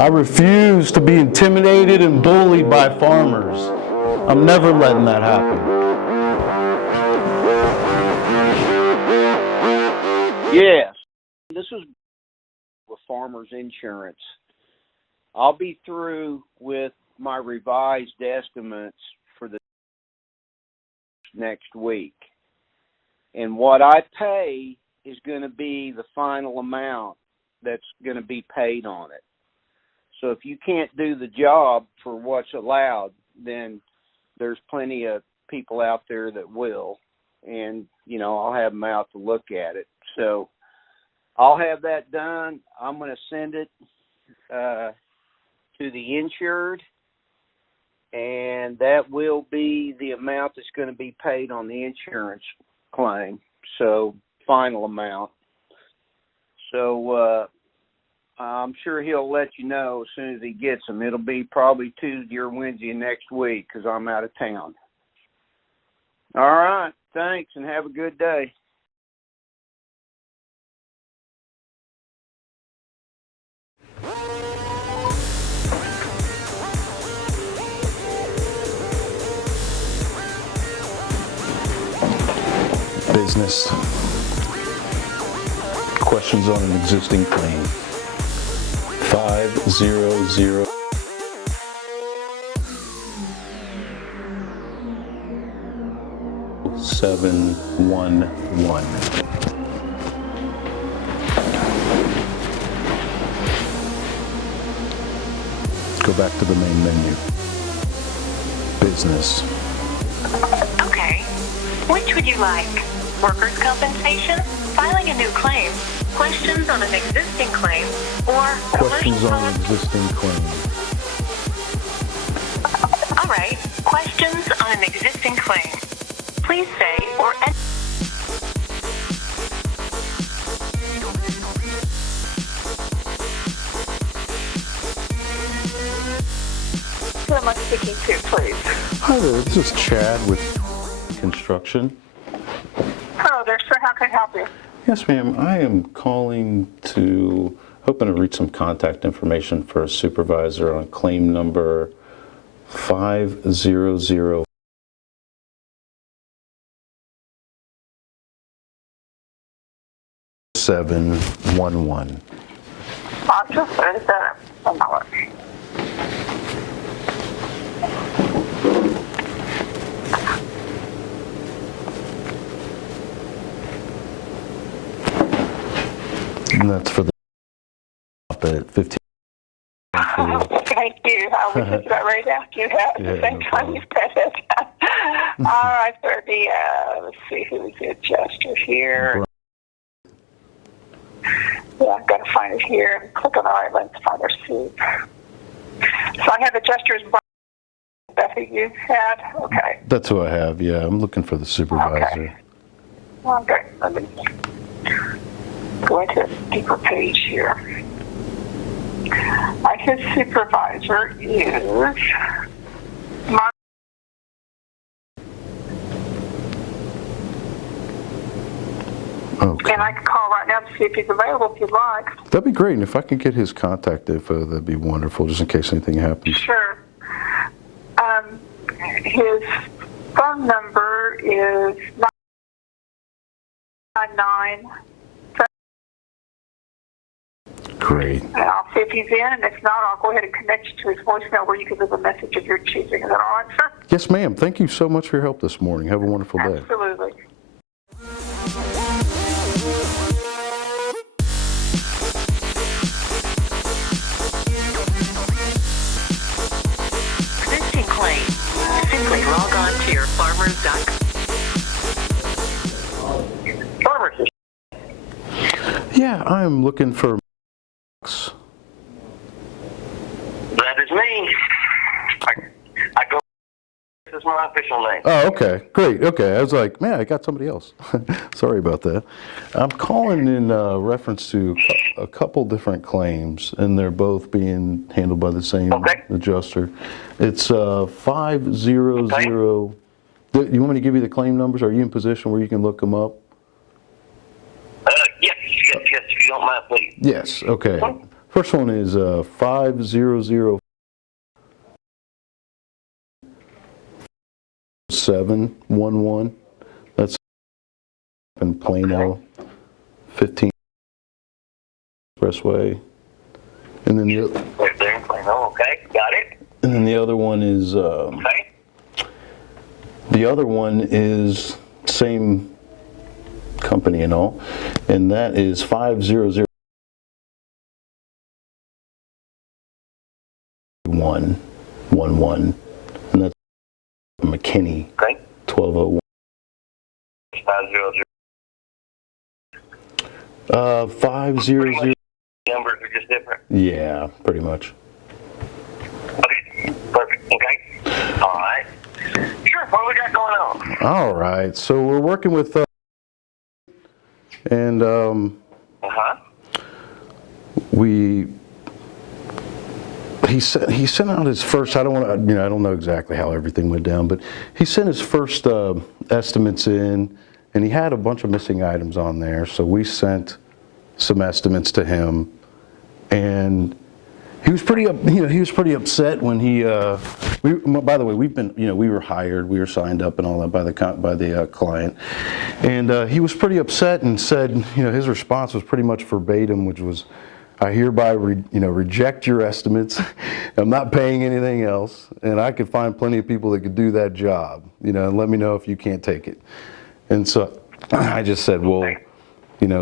I refuse to be intimidated and bullied by farmers. I'm never letting that happen. Yes, this is with Farmers Insurance. I'll be through with my revised estimates for the next week. And what I pay is going to be the final amount that's going to be paid on it. So if you can't do the job for what's allowed, then there's plenty of people out there that will. And, you know, I'll have them out to look at it. So I'll have that done. I'm going to send it to the insured, and that will be the amount that's going to be paid on the insurance claim. So final amount. So I'm sure he'll let you know as soon as he gets them. It'll be probably Tuesday or Wednesday next week because I'm out of town. All right. Thanks, and have a good day. Business. Questions on an existing claim. 500 711. Go back to the main menu. Business. Okay. Which would you like? Workers' compensation? Filing a new claim? Questions on an existing claim? Or Questions on an existing claim. All right. Questions on an existing claim. Please say or who am I speaking to, please? Hi there, this is Chad with Construction. Hello there, sir. How can I help you? Yes, ma'am. I am calling hoping to reach some contact information for a supervisor on claim number 500 711. Just is that a moment. And that's for the up at 15. Thank you. I was just about ready to ask you that at the same time you said it. All right, sir. Let's see who's the adjuster here. Yeah, I've got to find it here. Click on the right link to find our soup. So I have adjusters. That's who you had? Okay. That's who I have, yeah. I'm looking for the supervisor. Okay. Let me go into a deeper page here. His supervisor is Mark. Okay. And I can call right now to see if he's available if you'd like. That'd be great. And if I can get his contact info, that'd be wonderful, just in case anything happens. Sure. His phone number is 999. Great. And I'll see if he's in, and if not, I'll go ahead and connect you to his voicemail where you can leave a message of your choosing. Is that all right, sir? Yes, ma'am. Thank you so much for your help this morning. Have a wonderful day. Absolutely. Existing claim. Simply log on to your farmers.com. Farmers. Yeah, I am looking for That is me. I go. This is my official name. Oh, okay. Great. Okay. I was like, man, I got somebody else. Sorry about that. I'm calling in reference to a couple different claims, and they're both being handled by the same adjuster. It's 500. Okay. You want me to give you the claim numbers? Are you in position where you can look them up? Yes, if you don't mind, please. Yes. Okay. First one is 500-711. That's in Plano, 15 Expressway. And then the Right there in Plano, okay, got it. and then the other one is Okay. same company and all, and that is 500-111, and that's McKinney, Okay. 1201. 500. 500. Numbers are just different. Yeah, pretty much. Okay, perfect. Okay. All right. Sure, what we got going on? All right, so we're working with, and Uh-huh. he sent out his first. I don't know exactly how everything went down, but he sent his first estimates in, and he had a bunch of missing items on there. So we sent some estimates to him, and he was pretty upset when he. By the way, we were hired, we were signed up and all that by the client, and he was pretty upset and said, his response was pretty much verbatim, which was, I hereby reject your estimates. I'm not paying anything else, and I could find plenty of people that could do that job. And let me know if you can't take it. And so I just said, well,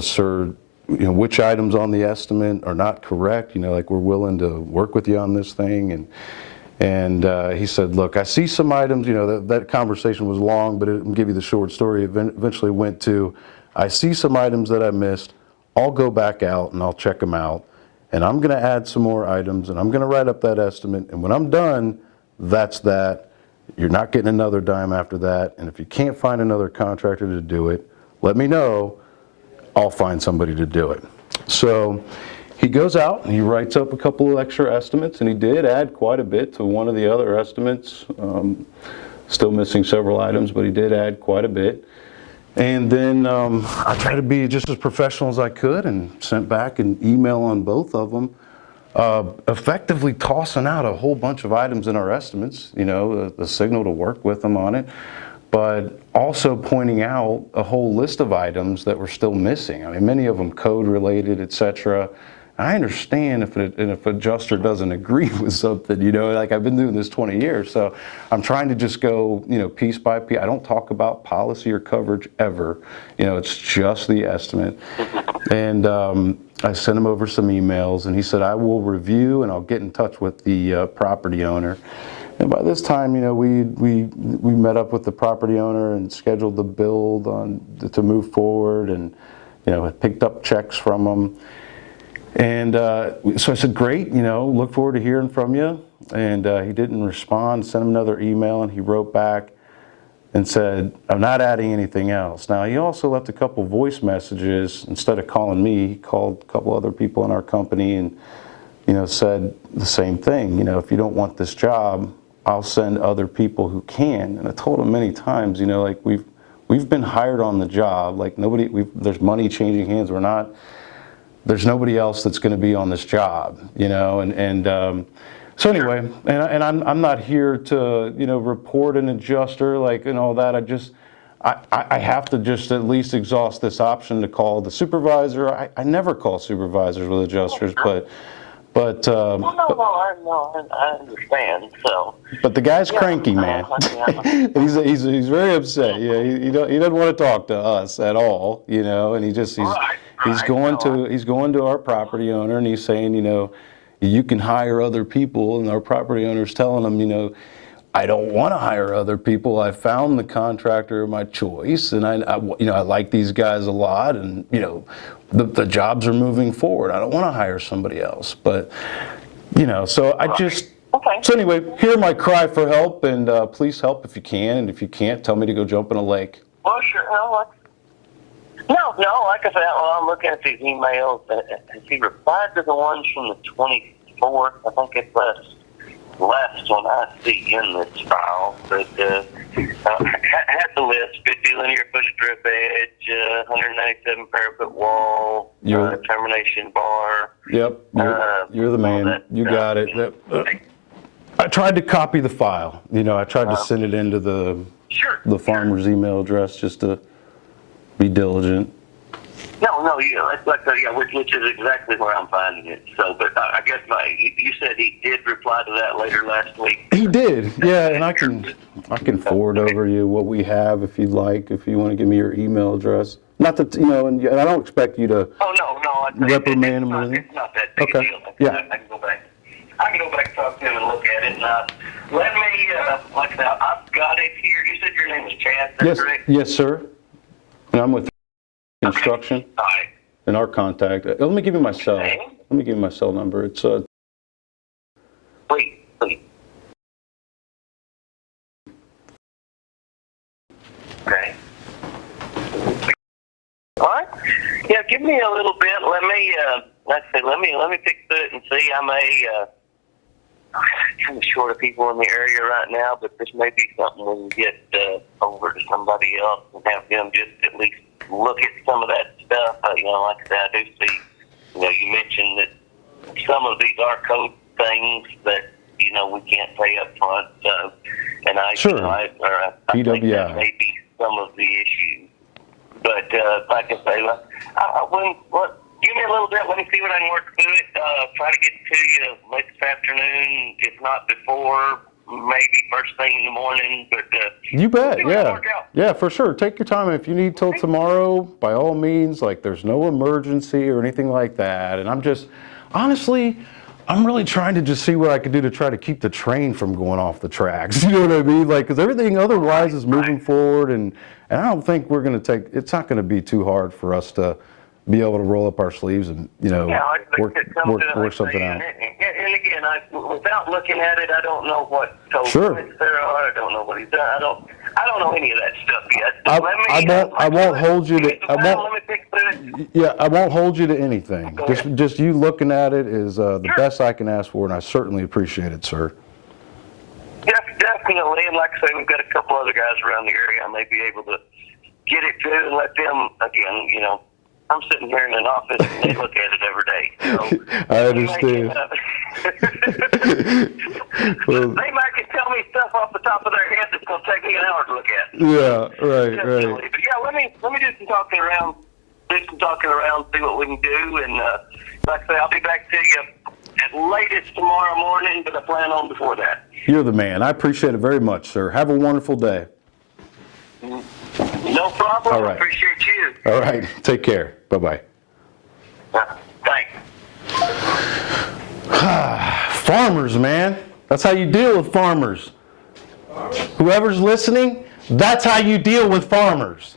sir, which items on the estimate are not correct? Like, we're willing to work with you on this thing. And he said, look, I see some items. That conversation was long, but I'll give you the short story. It eventually went to, I see some items that I missed. I'll go back out and I'll check them out, and I'm going to add some more items, and I'm going to write up that estimate, and when I'm done, that's that. You're not getting another dime after that, and if you can't find another contractor to do it, let me know. I'll find somebody to do it. So he goes out and he writes up a couple of extra estimates, and he did add quite a bit to one of the other estimates. Still missing several items, but he did add quite a bit. And then I tried to be just as professional as I could and sent back an email on both of them, effectively tossing out a whole bunch of items in our estimates, the signal to work with them on it, but also pointing out a whole list of items that were still missing. I mean, many of them code related, etc. I understand if an adjuster doesn't agree with something, like, I've been doing this 20 years, so I'm trying to just go, piece by piece. I don't talk about policy or coverage ever. It's just the estimate. And I sent him over some emails, and he said, I will review and I'll get in touch with the property owner. And by this time, we met up with the property owner and scheduled the build to move forward, and had picked up checks from them. And so I said, great, look forward to hearing from you. And he didn't respond. Sent him another email, and he wrote back and said, I'm not adding anything else. Now, he also left a couple voice messages. Instead of calling me, he called a couple other people in our company and, said the same thing. If you don't want this job, I'll send other people who can. And I told him many times, like, we've been hired on the job. Like, there's money changing hands. There's nobody else that's going to be on this job, so anyway, and I'm not here to, report an adjuster, and all that. I have to just at least exhaust this option to call the supervisor. I never call supervisors with adjusters, but I understand. So, but the guy's cranky, man. He's very upset. Yeah, he doesn't want to talk to us at all, and he's going to our property owner, and he's saying, you can hire other people, and our property owner's telling him, I don't want to hire other people. I found the contractor of my choice, and I like these guys a lot, and the jobs are moving forward. I don't want to hire somebody else, but so I just. Okay. So anyway, hear my cry for help, and please help if you can, and if you can't, tell me to go jump in a lake. Well, sure. No, like I said, well, I'm looking at these emails, and he replied to the ones from the 24th. I think it's last one I see in this file, but had the list: 50 linear footage drip edge, 197 parapet wall, termination bar. Yep, you're the man. You got it. I tried to copy the file. You know, I tried to send it into the farmer's email address just to be diligent. No, which is exactly where I'm finding it. So, but I guess you said he did reply to that later last week. He did, yeah, and I can forward over you what we have if you'd like, if you want to give me your email address. Not that, you know, and I don't expect you to reprimand him or anything. It's not that big a deal. Yeah. I can go back and talk to him and look at it. And let me, like I said, I've got it here. You said your name is Chad, that's correct? Yes, sir. And I'm with Construction. All right. And our contact. Let me give you my cell. Okay. Let me give you my cell number. It's Please. Okay. All right. Yeah, give me a little bit. Let me, like I said, let me fix it and see. I may, kind of short of people in the area right now, but this may be something we can get over to somebody else and have them just at least look at some of that stuff. You know, like I said, I do see, you know, you mentioned that some of these are code things that, you know, we can't pay up front. And I think that may be some of the issues. But like I say, give me a little bit. Let me see what I can work through it. Try to get to you late this afternoon, if not before, maybe first thing in the morning. But you bet, yeah, for sure. Take your time. If you need till tomorrow, by all means. Like, there's no emergency or anything like that. And I'm just, honestly, I'm really trying to just see what I can do to try to keep the train from going off the tracks. You know what I mean? Like, because everything otherwise is moving forward, and I don't think we're going to it's not going to be too hard for us to be able to roll up our sleeves and, you know, work something out. And again, without looking at it, I don't know what code there are. I don't know what he's done. I don't know any of that stuff yet. I won't hold you to. Let me fix it. Yeah, I won't hold you to anything. Just you looking at it is the best I can ask for, and I certainly appreciate it, sir. Definitely, and like I say, we've got a couple other guys around the area. I may be able to get it to and let them, again, you know, I'm sitting here in an office and they look at it every day. So I understand. They might can tell me stuff off the top of their head that's going to take me an hour to look at. Yeah, right. But yeah, let me do some talking around, see what we can do, and like I say, I'll be back to you at latest tomorrow morning, but I plan on before that. You're the man. I appreciate it very much, sir. Have a wonderful day. No problem. All right. I appreciate you. All right. Take care. Bye-bye. Thanks. Farmers, man. That's how you deal with farmers. Whoever's listening, that's how you deal with farmers.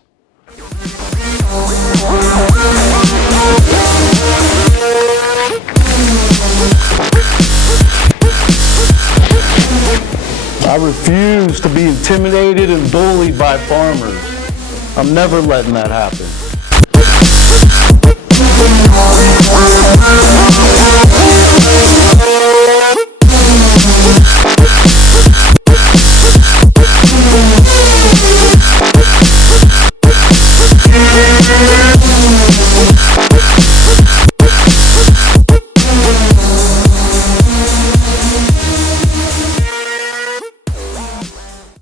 I refuse to be intimidated and bullied by farmers. I'm never letting that happen.